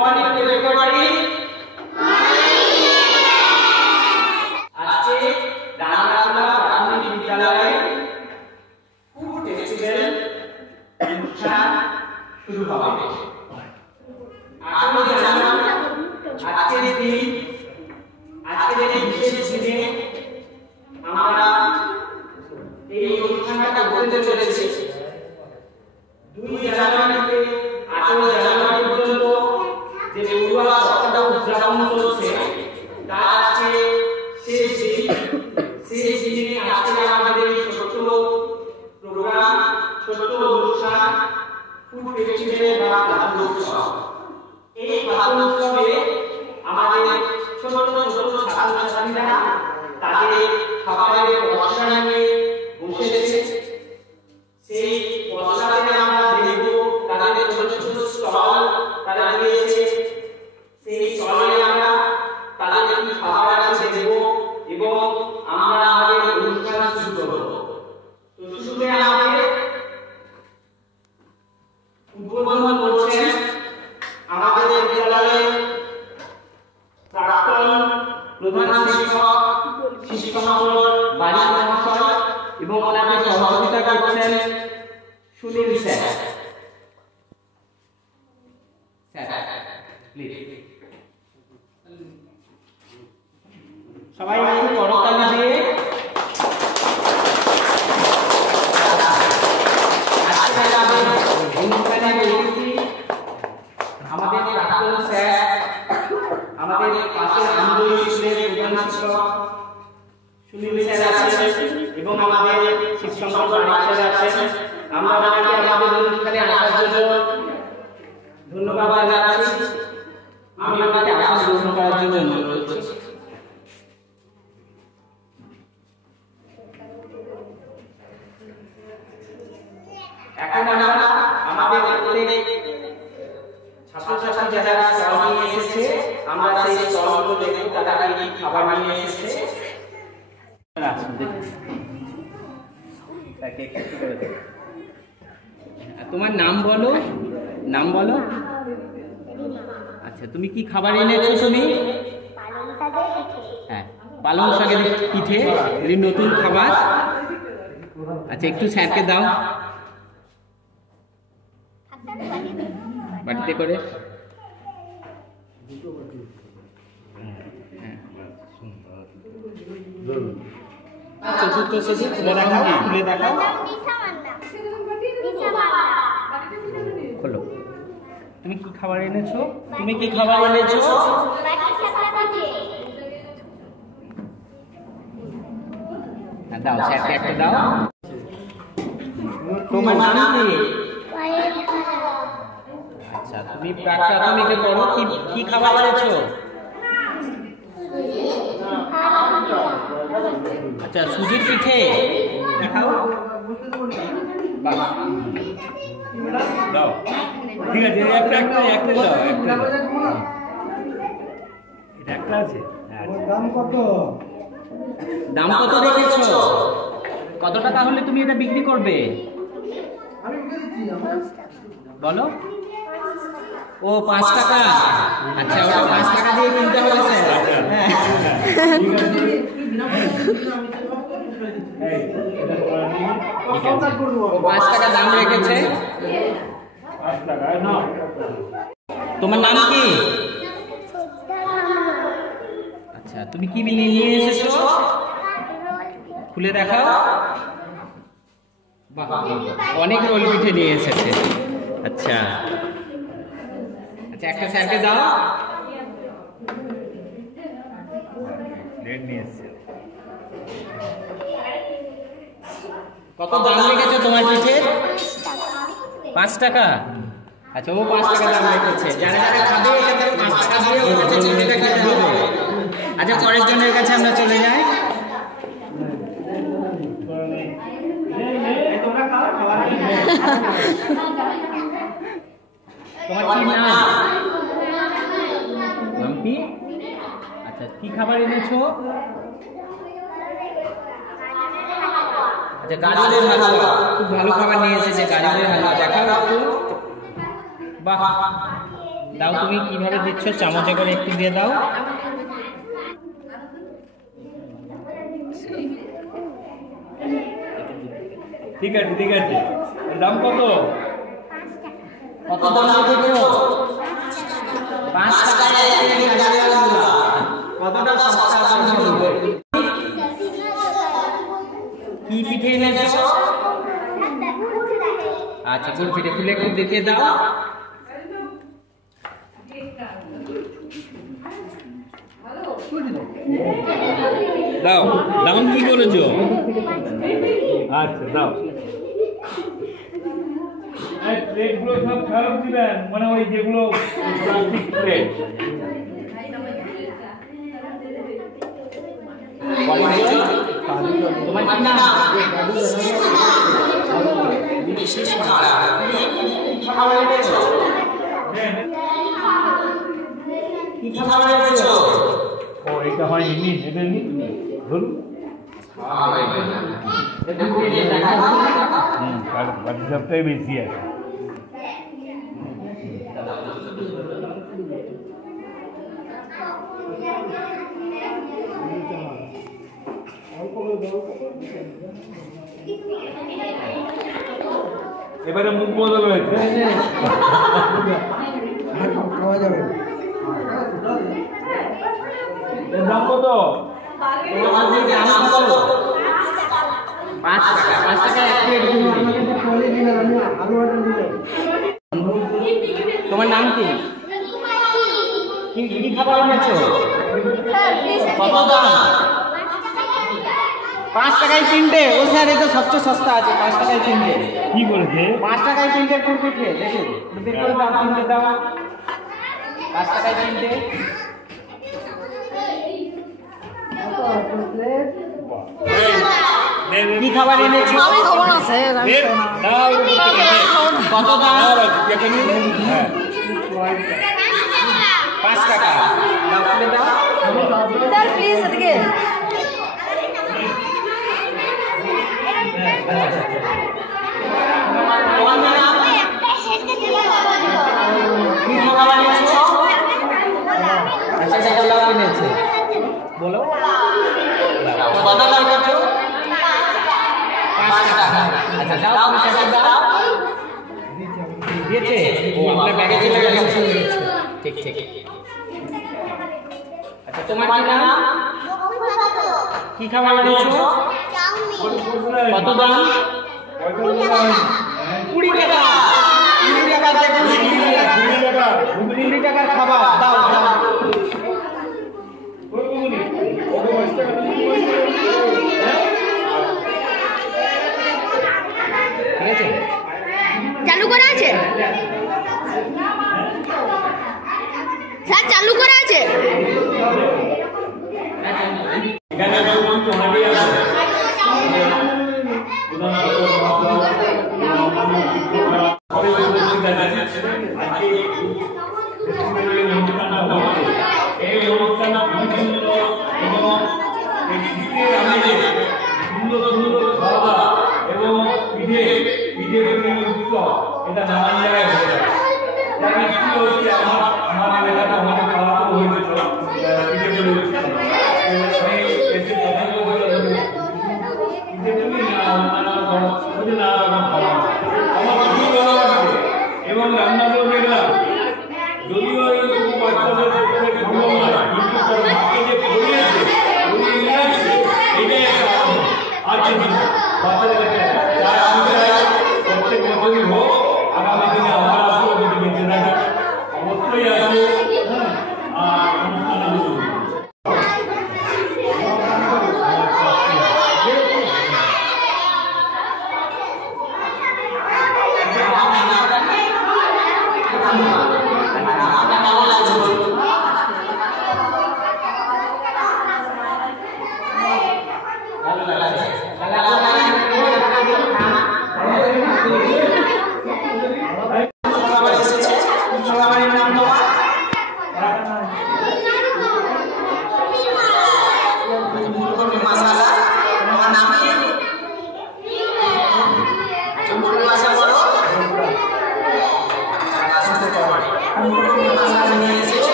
Morning everybody. আজকে রানাতলা প্রাথমিক বিদ্যালয়ে ফুড ফেস্টিভ্যাল অনুষ্ঠান শুরু হবে। আপনারা জানেন আজকের এই বিশেষ দিনে আমরা এই অনুষ্ঠানটা করতে চলেছি। 2 জানুয়ারি থেকে 18 জানুয়ারি পর্যন্ত যে পড়ুয়া সপ্তাহ উদযাপন চলছে তা আজকে শেষ দিনে আজকে আমাদের ছোট প্রোগ্রাম, ছোট অনুষ্ঠান ফুড ফেস্টিভ্যাল বা খাদ্য উৎসব। এই খাদ্য উৎসবে আমাদের ছোট ছোট ছাত্রছাত্রীরা তাদের খাবারের পসরা নিয়ে বসেছে। সেই পসরাতে আমরা দেখব তাদের ছোট ছোট স্টল তারা দিয়েছে। সেই স্টলে আমরা তাদের কি খাবার আছে দেখব এবং আমরা আমাদের অনুষ্ঠান শুরু করব। তো শুরুতে আমাদের উদ্বোধন করছেন আমাদের বিদ্যালয়ের প্রাক্তন প্রধান শিক্ষক শিক্ষামণ্ডল বাড়ি মহাশয় এবং ওনাকে সহযোগিতা করছেন সুনীল স্যার। সবাই একটু করতালি দিয়ে আমাদের প্রাক্তন স্যার, আমাদের পাশের আন্দোলন স্কুলের প্রধান শিক্ষক সুনীল স্যার আছেন এবং আমাদের শিক্ষক স্যার আছেন। আমরা ওনাকে আমাদের অনুষ্ঠানে আসার জন্য ধন্যবাদ জানাচ্ছি। আমি ওনাকে আসন গ্রহণ করার জন্য অনুরোধ করছি। এখন আমরা আমাদের প্রত্যেক ছাত্রছাত্রী যারা স্টল নিয়ে এসেছে আমরা সেই স্টলগুলো দেখব তারা কি খাবার নিয়ে এসেছে। তোমার নাম বলো, নাম বলো। আচ্ছা, তুমি কি খাবার এনেছো? তুমি হ্যাঁ, পালং শাকের পিঠে, এর নতুন খাবার। আচ্ছা, একটু স্যারকে দাও বাটিতে করে। চতুর্থ শ্রেণী খুলে দেখাও, খুলে দেখাও, খোলো। তুমি কি খাবার এনেছো? তুমি কি খাবার এনেছো? দাও স্যারকে একটা দাও। তোমার নাম কি? আচ্ছা, তুমি প্রাথমিকে পড়ো। কি খাবার এনেছো? আচ্ছা, সুজির পিঠে দেখাও। দাও, ঠিক আছে, একটা দাও, একটা আছে। দাম কত রেখেছো? কত টাকা হলে তুমি এটা বিক্রি করবে বলো? ও 5 টাকা। আচ্ছা, ওটা 5 টাকা দিয়ে কিনতে হবে স্যার। ও 5 টাকা দাম রেখেছে। তোমার নাম কি? আচ্ছা, তুমি কি নিয়ে এসেছো? খুলে দেখাও। অনেক রোল পিঠে নিয়ে এসেছে। আচ্ছা আচ্ছা, একটা স্যারকে দাও। কত দাম রেখেছে তোমার পিঠে? 5 টাকা। আচ্ছা, ও 5 টাকা দাম রেখেছে। যারা যারা খাবে এখানে 5 টাকা দিয়ে ওর কাছে চিঠি দেখাতে হবে। আচ্ছা, পরের জনের কাছে আমরা চলে যাই। তোমার কি নাম? মাম্পি। আচ্ছা, কি খাবার এনেছো? আচ্ছা, গাজরের হালুয়া। খুব ভালো খাবার নিয়ে এসেছে, গাজরের হালুয়া। দেখাও একটু। বাহ, দাও, তুমি কিভাবে দিচ্ছ? চামচে করে একটু দিয়ে দাও। ঠিক আছে, ঠিক আছে। দাম কত? কত দাম দিচ্ছ? 5 টাকা। কতটা সস্তা আছে? কি পিঠে এনেছো? আচ্ছা, গুড় পিঠে। খুলে একটু দেখে দাও। দাও, দাম কি করেছো? আচ্ছা, দাও। প্লেটগুলো সব খারাপ দিবেন, মানে ওই যেগুলো প্লাস্টিক প্লেট। তোমার কি নাম? ও, এটা হয়নি, নিন, এটা নিন, ধরুন। বাকি সবটাই বেশি আছে। এবারে মুখ বদল হয়েছে। দাম কত? 5 টাকা। 5 টাকা এক প্লেট গুড়। তোমার নাম কি? কি খাবার এনেছো? কত দাম? 5 টাকায় 3টে। ও স্যার, এটা সবচেয়ে সস্তা আছে। 5 টাকায় 3টে। কি করেছে? 5 টাকায় 3টে গুড় পিঠে। দেখুন, বের করে দাও, 3টে দাও। 5 টাকায় 3টে। কি খাবার এনেছো? আমি খাবো না স্যার, আমি খাবো না। কত দাম? 5 টাকা। দাও, খুলে দাও। স্যার প্লিজ এদিকে। বলো, কত দাম করছো? 5 টাকা। আচ্ছা, দাও, দাও। দিয়েছে? ও, আপনার ব্যাগে চলে গেছে। ঠিক ঠিক। আচ্ছা, তোমার কি নাম? কি খাবার এনেছো? কত দাম? 20 টাকা। 20 টাকা দেখুন, 20 টাকার খাবার। দাও, দাও। চালু করা আছে স্যার? চালু করা আছে? এটা নানান জায়গায় হয়ে যায়। আমার এলাকা আমাদের পাড়া হয়েছিল এবং রান্না করে দেখলাম, যদিও বাচ্চাদের পক্ষে সম্ভব নয়, কিন্তু তার মাকে যে পড়িয়েছে, পড়িয়ে নিয়ে আসছে, এটাই একটা আছে বাচ্চাদের কাছে। তাই আমি চাই প্রত্যেক বছরই হোক, আগামী দিনে আমরা আসবো, যদি বেঁচে থাকি অবশ্যই আসবো। আর অনুষ্ঠানে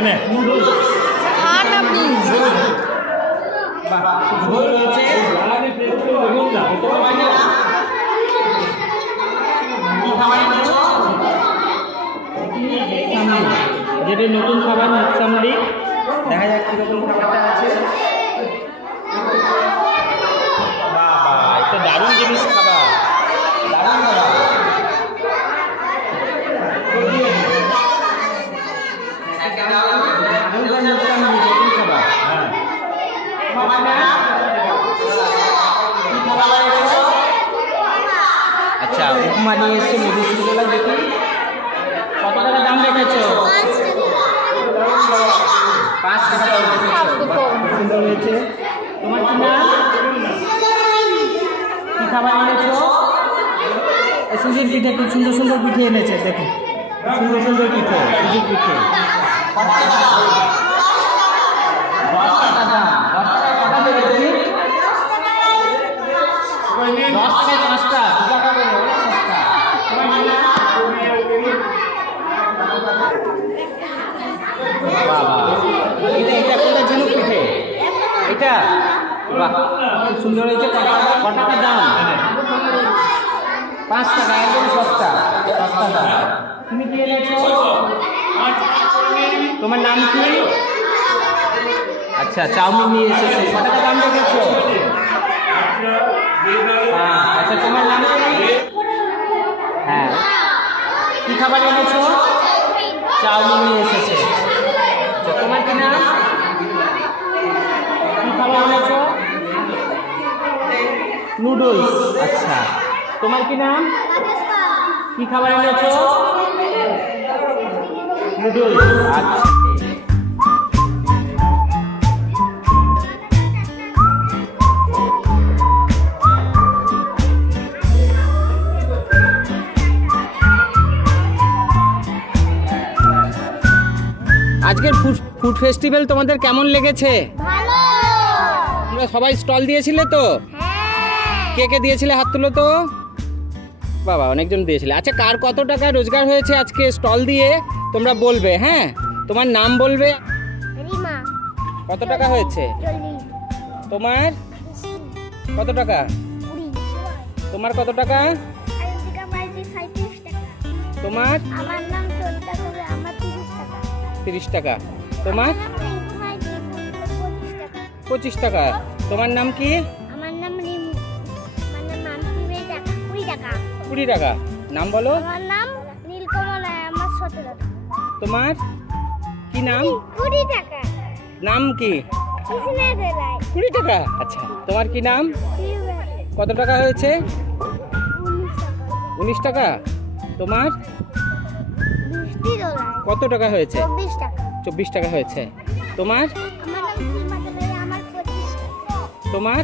এনে খান আপনি ঝোল রয়েছে যেটা নতুন খাবার মুকসামলি দেখা যাক কিরকম খাবারটা আছে বাবা এটা দারুণ জিনিস খাবার দারুণ খাবার আচ্ছা উপমা নিয়ে এসছে মেডিসিনগুলো দেখি কত টাকা দাম রেখেছো 5 টাকা দাম রেখেছো সুন্দর হয়েছে তোমার কি নাম কি খাবার এনেছো সুজির পিঠে খুব সুন্দর সুন্দর পিঠে এনেছে দেখো সুন্দর সুন্দর পিঠে সুজির পিঠে 5 টাকা একদম সস্তা সস্তা দাম তুমি কি এনেছো তোমার নাম কি আচ্ছা চাউমিন নিয়ে এসেছো কত টাকা দাম রেখেছো আচ্ছা তোমার নাম কি হ্যাঁ কি খাবার এনেছো চাউমিন নিয়ে এসেছে আচ্ছা তোমার কি নাম কি খাবার এনেছো নুডলস আচ্ছা তোমার কি নাম কি খাবার এনেছো নুডলস আচ্ছা আজকের ফুড ফেস্টিভ্যাল তোমাদের কেমন লেগেছে ভালো তোমরা সবাই স্টল দিয়েছিলে তো কে কে দিয়েছিলে হাত তুলো তো বাবা অনেকজন দিয়েছিলে আচ্ছা কার কত টাকা রোজগার হয়েছে আজকে স্টল দিয়ে তোমরা বলবে হ্যাঁ তোমার নাম বলবে রিমা কত টাকা হয়েছে 40 তোমার কত টাকা 20 তোমার কত টাকা আলজিকা মাইজি 37 টাকা তোমার আমার নাম চন্দ্রা করে আমার 30 টাকা 30 টাকা তোমার মাইজি 25 টাকা 25 টাকা তোমার নাম কি আমার নাম রিমু আমার নাম 20 টাকা 20 টাকা নাম বলো আমার নাম নীলকমল আমার 17 টাকা তোমার কি নাম 20 টাকা নাম কি কৃষ্ণা দেলাই 20 টাকা আচ্ছা তোমার কি নাম কত টাকা হয়েছে 19 টাকা তোমার $20 কত টাকা হয়েছে 24 টাকা 24 টাকা হয়েছে তোমার আমার নাম সীমা দেলাই আমার 25 টাকা তোমার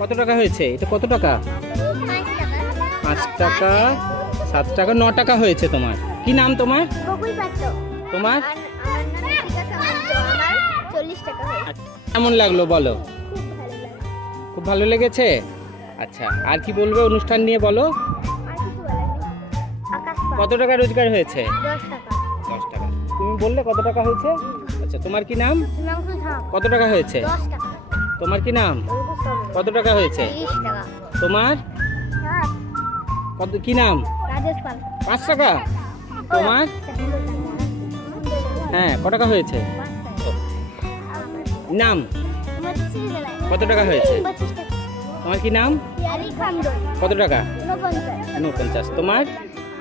কত টাকা হয়েছে এটা কত টাকা 5 টাকা 7 টাকা 9 টাকা হয়েছে তোমার কি নাম তোমার বকুল পাত্র তোমার আমার নাম টিকা সামন্ত আমার 40 টাকা হয়েছে কেমন লাগলো বলো খুব ভালো লাগে খুব ভালো লেগেছে আচ্ছা আর কি বলবে অনুষ্ঠান নিয়ে বলো আর কিছু বলার নেই আকাশ কত টাকা রোজগার হয়েছে 10 টাকা 10 টাকা তুমি বললে কত টাকা হয়েছে আচ্ছা তোমার কি নাম হিমাংশু ঝাঁ কত টাকা হয়েছে 10 টাকা তোমার কি নাম ওরকম সব কত টাকা হয়েছে 30 টাকা তোমার হ্যাঁ কত কি নাম রাজেশ পাল 5 টাকা তোমার হ্যাঁ কত টাকা হয়েছে নাম আমার শ্রী দেলাই কত টাকা হয়েছে 25 টাকা তোমার কি নাম ইয়ারি খামদো কত টাকা 49 49 তোমার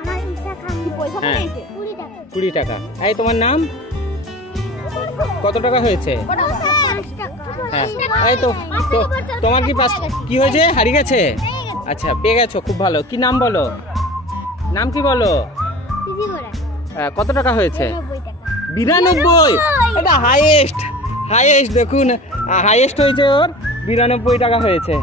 আমার ঈশা খামদো পয়সা হ্যাঁ। 20 টাকা 20 টাকা এই তোমার নাম কত টাকা হয়েছে 5 টাকা হ্যাঁ এই তো তো তোমার কি কি হয়েছে হারিয়ে গেছে আচ্ছা পেয়ে গেছো খুব ভালো কি নাম বলো নাম কি বলো পিজি গোড়া কত টাকা হয়েছে 90 টাকা 92 এটা হাইয়েস্ট দেখুন হাইয়েস্ট হয়েছে ওর 92 টাকা হয়েছে